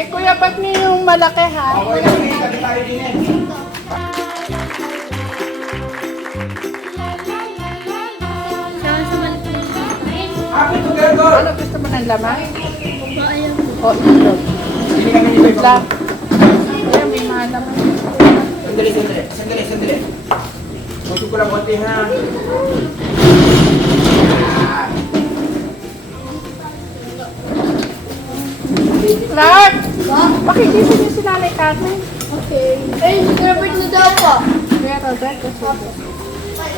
Kay Kuya Bag niyo yung malaki ha. Ako yung hindi tayo din eh. Happy together! Ano gusto mo ng laman? Ayaw ko. O, ito. Hindi kami nito Wait lang. Kuya, may mga laman. Sandali. Huwag ko lang konti ha. Clark! Pakigising niyo si Nanay Carmen. Okay. Ay, Robert na daw po. Kuya Robert, kasi.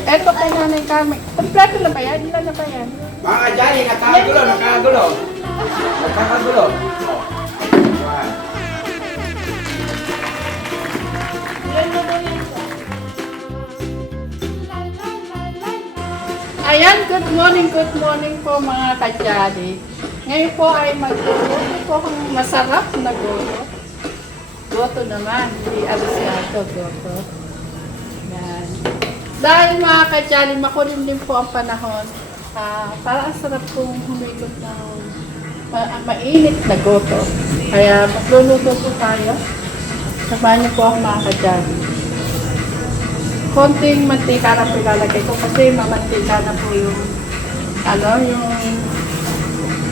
Eto kay Nanay Carmen. Kompleto na ba yan? Ilan na ba yan? Mga Johnny, nakakagulo. Ayan, good morning po mga kadyali. Ngayon po ay magluluto po ang masarap na goto. Goto naman, hindi arosiato, goto. Yan. Dahil mga kadyali, makulimlim po ang panahon. Para ang sarap pong humigop ng mainit na goto. Kaya magluluto po tayo. Samahan niyo po ang mga kadyali. Konting mantika na po ilalagay ko kasi mamantika na po yung yung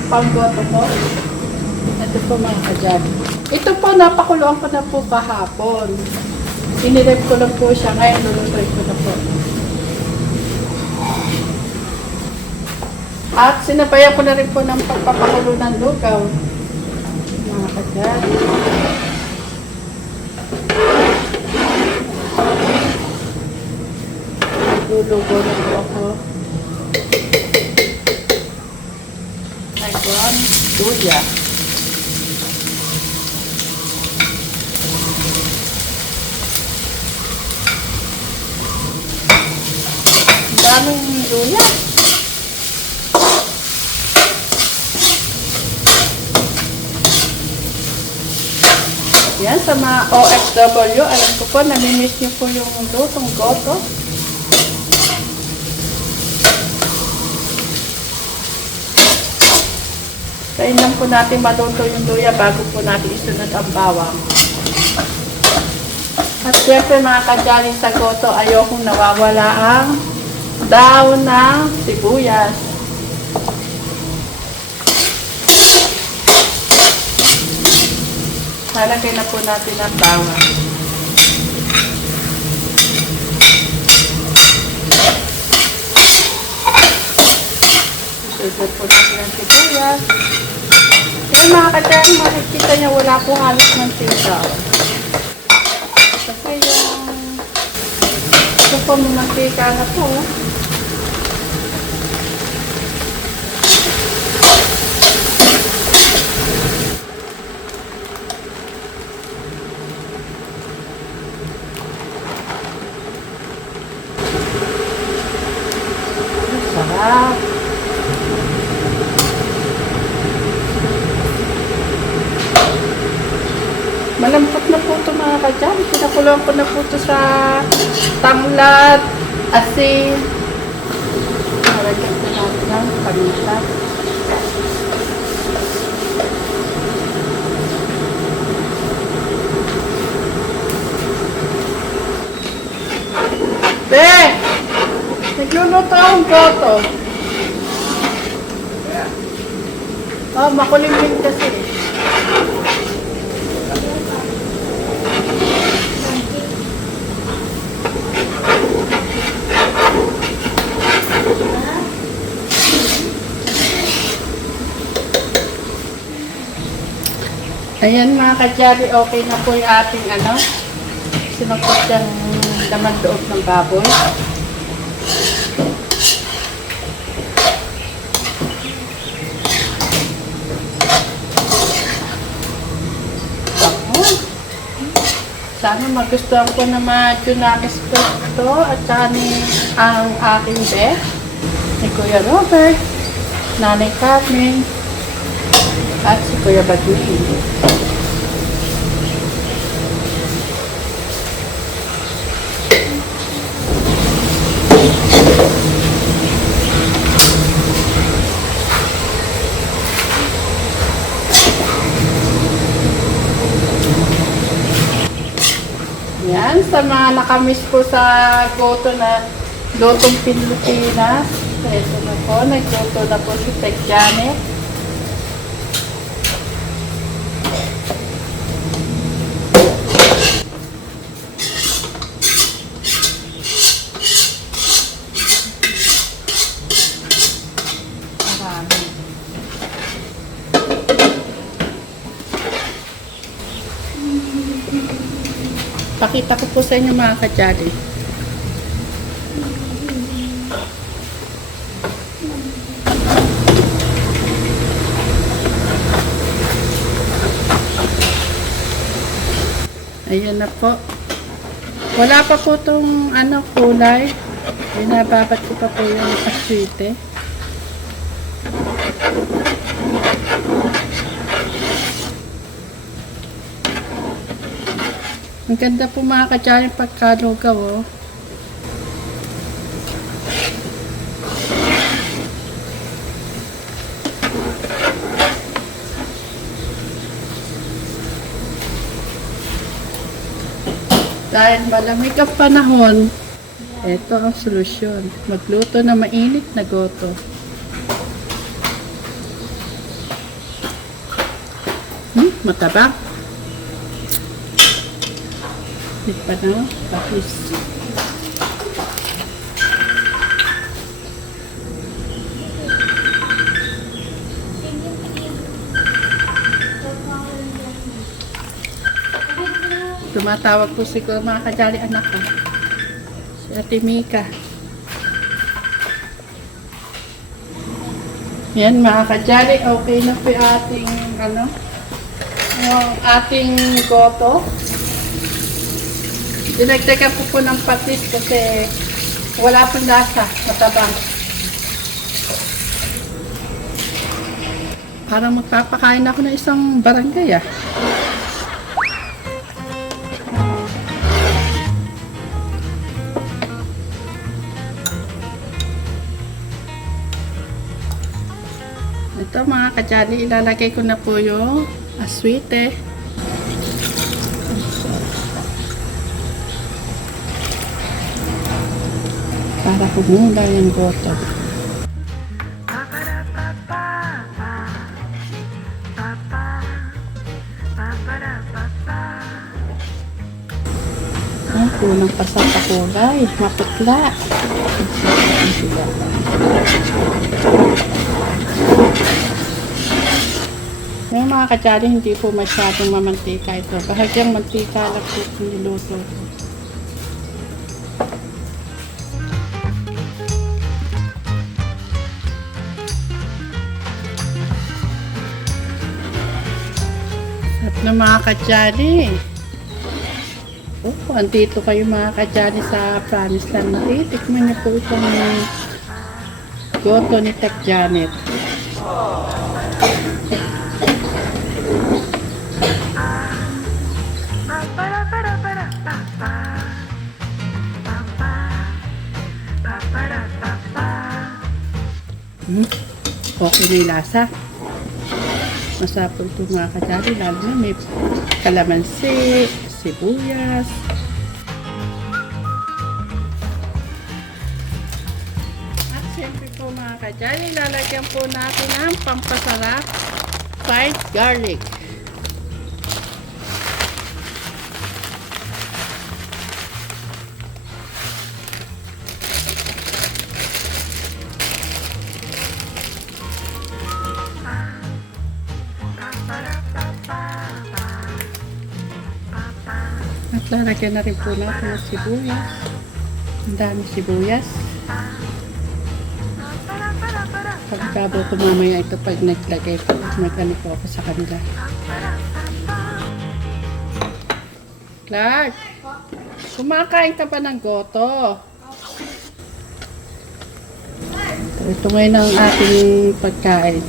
panggoto ko. Ito po mga kadyali. Ito po napakuluan ko na po kahapon. Inilip ko lang po siya. Ngayon lulutuin ko na po. At sinabayan ko na rin po ng pagpapakulo ng lugaw. Mga kadyali. Lulugo na po ako. Ayun, luya. Daming luya. Yan, sa mga OFW, alam ko po, namimiss niyo po yung lutong goto. Kain lang po natin maluto yung luya bago po natin isunod ang bawang. At syempre mga kadyali sa goto, ayokong nawawala ang daon ng sibuyas. Lalagay na po natin ang bawang. Isunod po natin ang sibuyas. Yan mga kadyali, makikita niya wala po halos mantika. Kasi ito po mantika na po. Sarap. Malampot na po ito mga kadyali. Pinakuloan ko na po ito sa tanglad, asin. Nalagyan ko natin ng paminta. Be! Nagluluto akong goto. Makulimlim kasi. Ayan mga kadyali, okay na po yung ating sinukot yung laman loob ng baboy. Sana magustuhan ko naman Junakis ko ito at saka ang aking best ni Kuya Robert, Nanay Carmen, at si Kuya Badwin. Yan, sa mga nakamiss po sa goto na lutong Pilipinas. Ito na po, nagluto na po si Tek Janet. Marami. Pakita ko po sa inyo mga kadyali. Ayan na po. Wala pa po itong kulay. Binababat ko pa po yung aswite. Ang ganda po mga kadyali pagkalugaw, oh. Dahil malamig ang panahon, ito ang solusyon. Magluto na mainit na goto. Matabang. Hindi pa na, tapos. Tumatawag po siguro mga kadyali anak ko. Si Ate Mika. Yan mga kadyali, okay na po yung ating yung ating goto. Dinagdagan po ng patis kasi wala pong lasa, matabang. Parang magpapakain ako ng isang barangay ah. Ito mga kadyali, ilalagay ko na po yung aswite. Para humula yung goto. Kulang pa sa pakulay. Maputla. Yung mga kadyali, hindi po masyadong mamantika ito. Bahagyang mantika lang po niluto. Sarap na mga kadyali. Oh, andito kayo mga kadyali sa Promise Land. Tikman niyo po itong goto ni Tek Janet. Okay na yung lasa. Masarap ito mga kadyali, lalo na may kalamansi, sibuyas. At siyempre po mga kadyali, lalagyan po natin ang pampasarap, fried garlic. At lalagyan na rin po natin ng sibuyas. Ang dami sibuyas. Pagkabo ko mamaya ito pag naglagay ko. Magkano po ako sa kanila. Clark! Kumakain ka pa ng goto. Ito ngayon ang ating pagkain.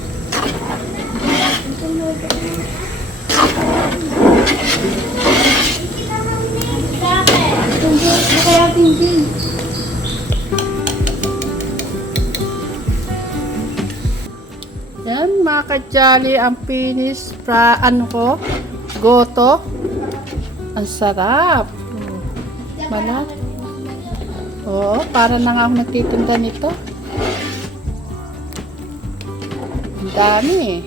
Kaya hindi. Yan mga kadyali, ang finish goto. Ang sarap. Malat. Oo, para na nga ako nagtitinda nito. Ang dami eh.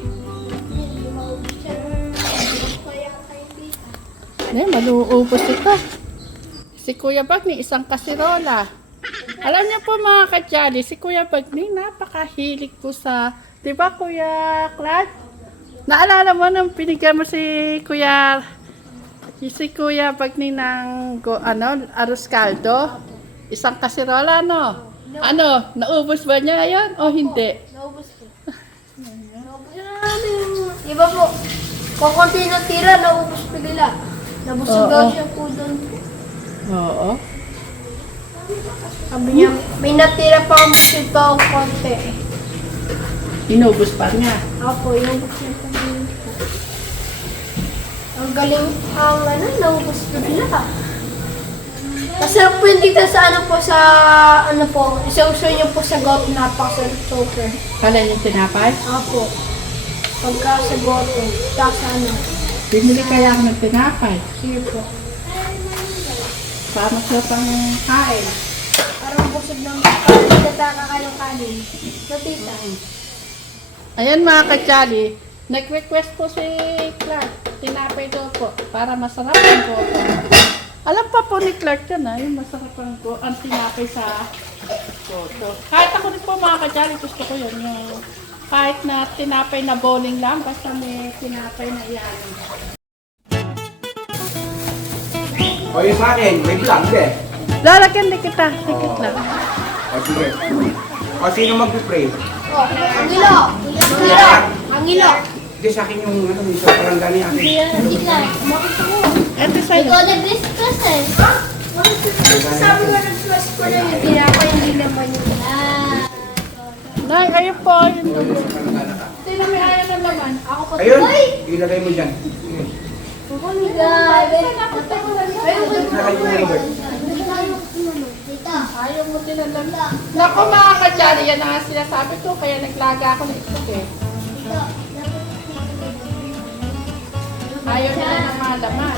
Maluubos ito. Si Kuya Bagni, isang kasirola. Alam niyo po mga kadyali, si Kuya Bagni, napakahilig po sa, di ba Kuya Clark? Naalala mo nung pinigyan mo si Kuya Bagni ng arroz caldo? Isang kasirola, no? Ano, naubos ba niya yan o hindi? Naubos po. Naubos na namin. Iba po, kung konti na tira, naubos po nila. Nabusog Oo. daw siya po doon. Oo. Sabi niya, may natira pa ang busog pa ang konti. Inubos pa niya. Ako, yung busog pa rin po. Ang galing, naubos po nila. Kasi po yung dito sa isauso niyo po sa goto, napakasarap super. Kala niyo tinapay? Apo. Pagka sa goto, sa Bumili kaya ako ng tinapay. sige po. Para masarap ang kain. Parang busog ng tataka kayong kanin. Natita. Ayan mga kadyali, nag-request po si Clark. Tinapay daw po para masarap ang goto. Alam pa po ni Clark yan yung masarap ang tinapay sa goto. Kahit ako rin po mga kadyali, gusto ko yun. Yung kahit na tinapay na bowling lang, basta may tinapay na iyan. O yung sa akin, may vlog eh. Lalagyan din kita, tikit lang. O sige. O sino mag-pray? Oh, ang ilo! Ang ilo! Ang ilo! Hindi sa akin yung isa parang gani akin. Hindi ka. Makita mo. Ito sa'yo. Ikaw nag-discuss eh. Sabi ko nag-discuss ko na yun. Hindi naman yun. Nay, ayun po, ayun po. Sino may ayaw ng laman? Ako pa. Ayun, ilagay mo dyan. Oh my God. Nakay mo Robert. Ayaw mo din ang laman. Naku mga kadyari, yan ang sinasabi ko, kaya naglaga ako ng itlog eh. Ayaw nila ng mga laman.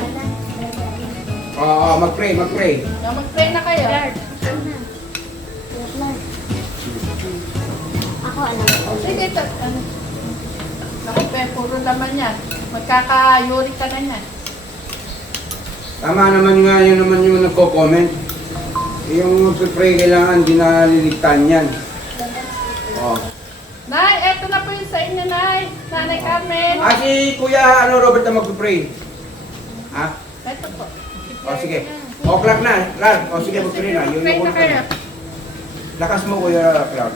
Oo, mag-pray. Mag-pray na kayo. Ako alam ko. Sige, naku, puro laman yan. Magkakayuri ka na yan. Tama naman nga yun naman yung nagko-comment. Yung mag-pray kailangan di naliligtan yan. Oo. Nay, eto na po yung sa inyo, Nay. Nanay Carmen. Si Kuya Robert na mag-pray. Ha? Eto po. O sige. O Clark na. Clark. O sige, mag-pray na. Yung Pray na kayo. Lakas mo Kuya Clark.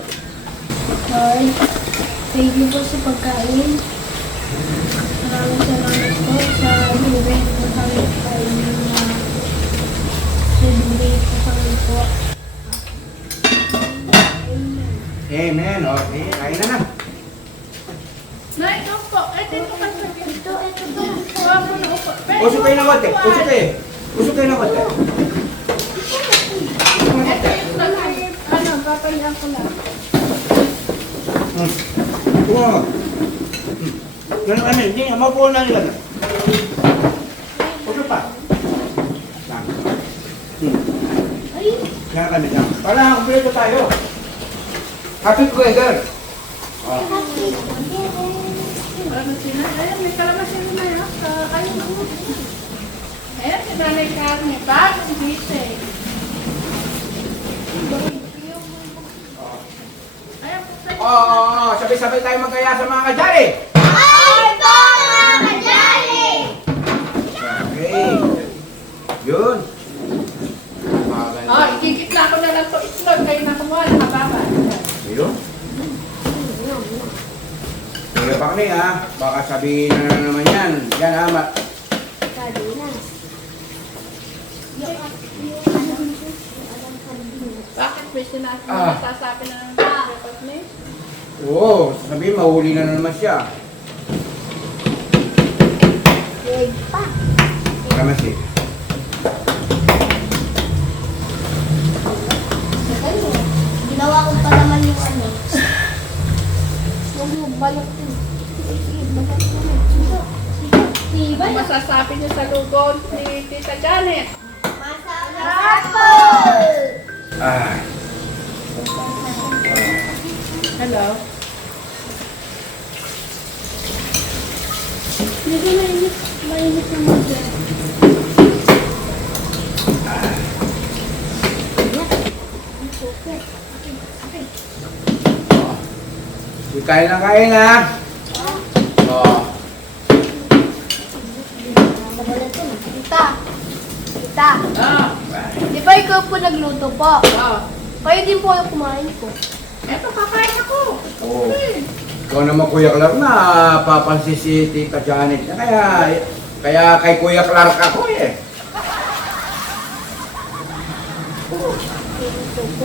Lord, thank you po sa pagkain. Maraming salamat po sa libre po sa pagkain na libre po sa amin po. Amen. O, sige. Kain na na. Nay, ito po. Ito ka sa Ito. Kuha po na upo. Usok kayo ng konti. Usok kayo ng konti. Ito yung ano, papayan ko lang. Tungo. Ganun ano, hindi. Maupo na nila. Usok pa. Lang. Yan kami lang. Para kumpleto tayo. Happy together. Ano sila? Ayan, may kalabasin na yun. Ayun mo. Ayan, si Nanay Carmen. Bagong gising. Ayan, Oo, sabay-sabay tayo magkaya sa mga kadyari. Ay po, mga kajali! Okay. Yun. oh, ikikit na ako na lang ito itlog. Kayo na kumuha, nakababa. Yun. Kaya pa kami baka sabihin na naman yan. Yan Sabi na. Bakit may Ah. sinasabi na ng dapat na eh? Oo, sabihin mahuli na naman siya. Leg pa. Kamasi. Ginawa ko pa naman yung ano. Huwag mo, balak din. Sige, balak din. Sige, Ano masasabi niyo sa lugon ni Tita Janet? Masarap! Ah. Hello. Dito mainit naman dyan. Kain na kain ha. Oh. Tita. Tita. Ah, Di ba ikaw po nagluto po? ah. Kayo din po ang kumain po. Eto, kakain ako. Oh. Ikaw naman Kuya Clark na papansin si Tita Janet na kaya kay Kuya Clark ako eh.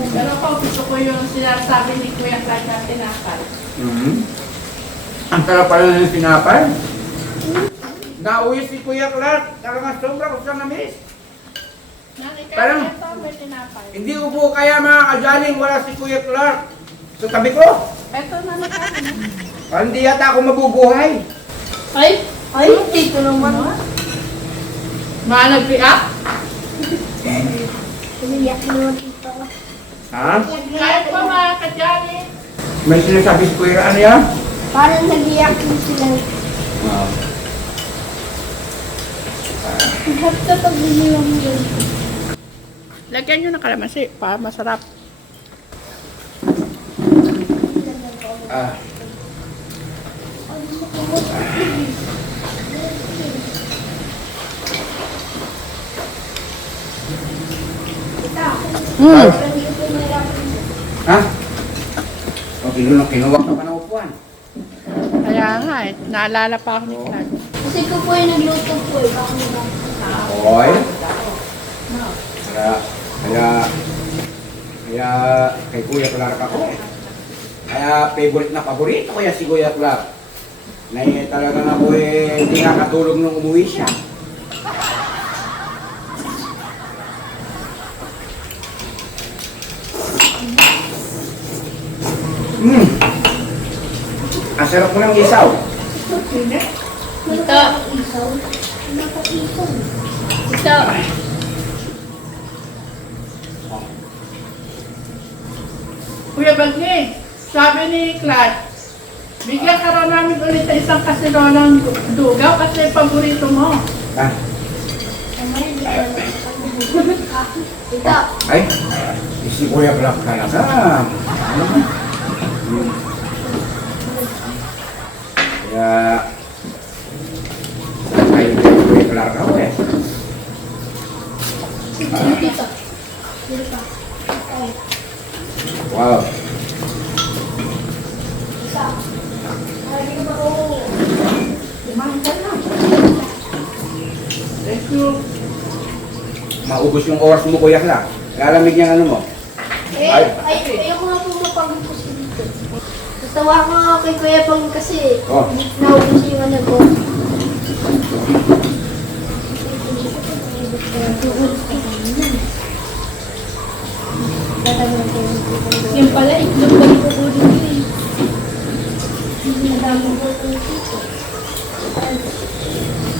Pero ako, gusto ko yung sinasabi ni Kuya Clark na tinapal. Ang sarap pala ng tinapay. Nauwi si Kuya Clark, talagang sobra ko siyang na-miss. Parang- Ito, may tinapay. Hindi upo kaya mga kajaling wala si Kuya Clark. Sa tabi ko, Ito na nakain. parang hindi yata ako mabubuhay. Ay, dito naman. Mga nag-react? Umiyak naman dito. Ha? Kahit pa mga kadyali. May sinasabi si Kuya ano yan? Parang nag-iyak din sila. Ah. Ang sa pagbinilang yun. Lagyan nyo ng kalamansi para masarap. Ah. Hmm. Ha? O, kinuha ka pa ng upuan. Kaya nga eh, naalala pa ako ni Clark. Kasi ko po yung nagluto po eh. Baka naman. Oy. Kaya kay Kuya Clark ako eh. Kaya favorite na paborito ko yan si Kuya Clark. Na talaga na ako eh, hindi nakatulog nung umuwi siya. Ang sarap mo ng isaw. Ito. Isaw. Napaisaw. Ito. Kuya Bagni, sabi ni Clark, bigyan ka raw namin ulit ng isang kasironang dugaw kasi paborito mo. Ha? Ito. Ay, si Kuya Clark talaga. Kaya, ay, kay Kuya Clark ako eh. Dito. Dito. Ay. Wow. Isa. Ay, hindi ba ako? Kumain ka na. Thank you. Maubos yung oras mo, Kuya Clark. Lalamig yung ano mo. Ayoko na po mapagod po siya dito. Natawa ko nga kay Kuya Pang kasi Oh. naubos yung ano ko. Yung pala, itlog ba yung kukunin ko eh. Nadami ko ito dito.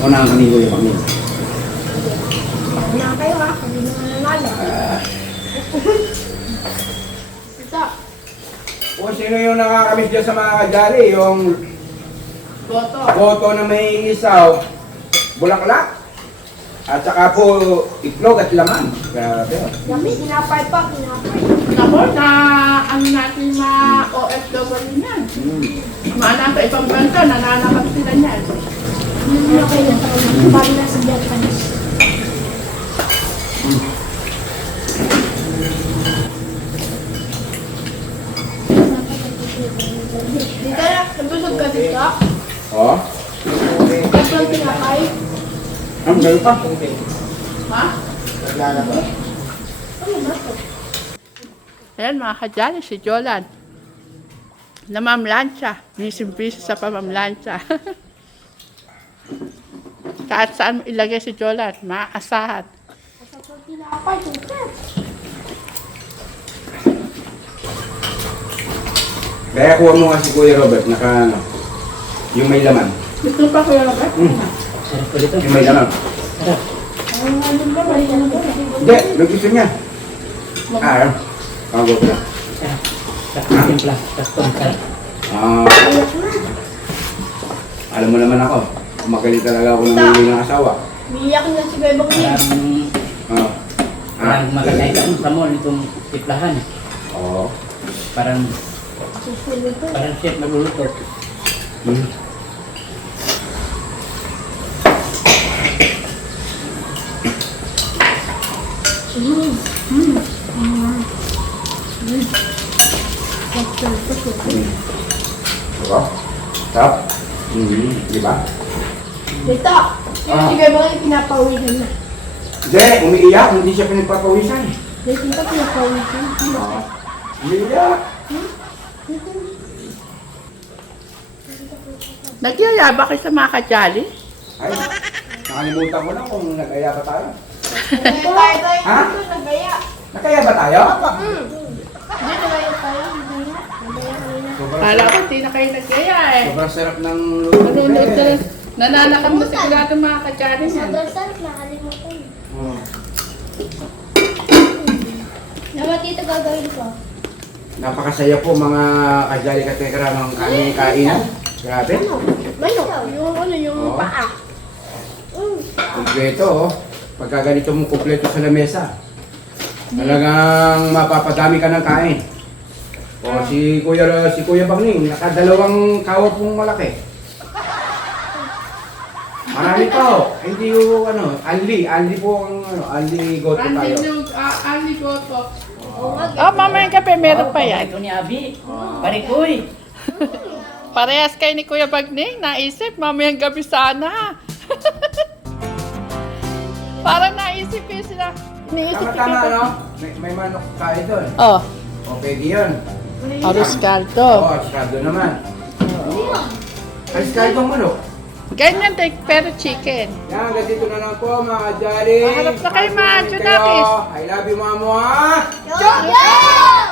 Unang kami Kuya Pangil. Na kayo ha, hindi naman nanalo. Ito. Kung sino yung nakakamiss dyan sa mga kajali, yung Boto. boto na may isaw, bulaklak, at saka po itlog at laman. Grabe. Yummy, tinapay pa, tinapay. Ako, na ano natin na OFW niyan. Maana sa ibang bansa, nananakap sila niyan. Hindi na kayo nataon. Parang nasa Japanese. Dito na, nabusog ka dito. Oh, Tapos ang tinapay. ang gano'n pa. Ha? Ano ba ito? Ayan mga kadyali, si Jolan. Namamlansya. Bising-bising sa pamamlansya. Kahit saan mo ilagay si Jolan, maaasahan. Tapos ang tinapay, super. Kaya kuha mo nga si Kuya Robert, naka ano, yung may laman. Gusto pa Kuya Robert? Yung may laman. Ang ano ba, may ano ba? Hindi, nag-gusto niya. Ah, pagod na. Timpla, tapos tungkal. Alam mo naman ako, magaling talaga ako ng hindi ng asawa. Umiiyak na si Bebang Lee. Ah. Parang magagay ka sa mall itong tiplahan. Oo. Parang Susunod to. chef magluluto. Hmm. Diba? Sarap? Di ba? Dito! Yung si Bebang Lee pinapawisan na. Hindi, umiiyak, hindi siya pinagpapawisan. Dito pinapawisan. Umiiyak. Nagyayaba kayo sa mga kajali? Ay, nakalimutan ko lang kung nag-aya ba tayo. Tayo Ha? dito, nagaya. Nag-aya ba tayo? Hindi, nagaya tayo. Nagaya. Nagaya kanina. Kala ko hindi na kayo nagyaya eh. Sobrang sarap ng Nanonood na, nananakam na sigurado mga kajali yan. Sobrang sarap, nakalimutan. Oh. Naman dito gagawin ko. Napakasaya po mga kajali katekra ng aming kainan. Grabe. Manok. Yung ano, yung Oo. paa. Kompleto oh. Pagka ganito mong kompleto sa lamesa. Talagang mapapadami ka ng kain. O si Kuya Bangning, nakadalawang kawa pong malaki. Marami pa oh. Hindi yung ano, Anli po ang ano, Anli goto tayo. Ali Goto. Oo nga, Oh, mamayang kape, meron pa yan. Ito ni Abi. Parikoy. Parehas kayo ni Kuya Bagning, naisip, mamayang gabi sana. Parang naisip kayo sila. Iniisip Tama-tama kayo. ano? May manok tayo doon. Oh, O pwede yun. arroz Oo, caldo. askado naman. Askado ang manok. Ganyan, pero chicken. Yan, ganito na lang po mga kajali. Maharap na kayo, mga Mag-ingat Junakis. kayo. I love you, mama. Jojo!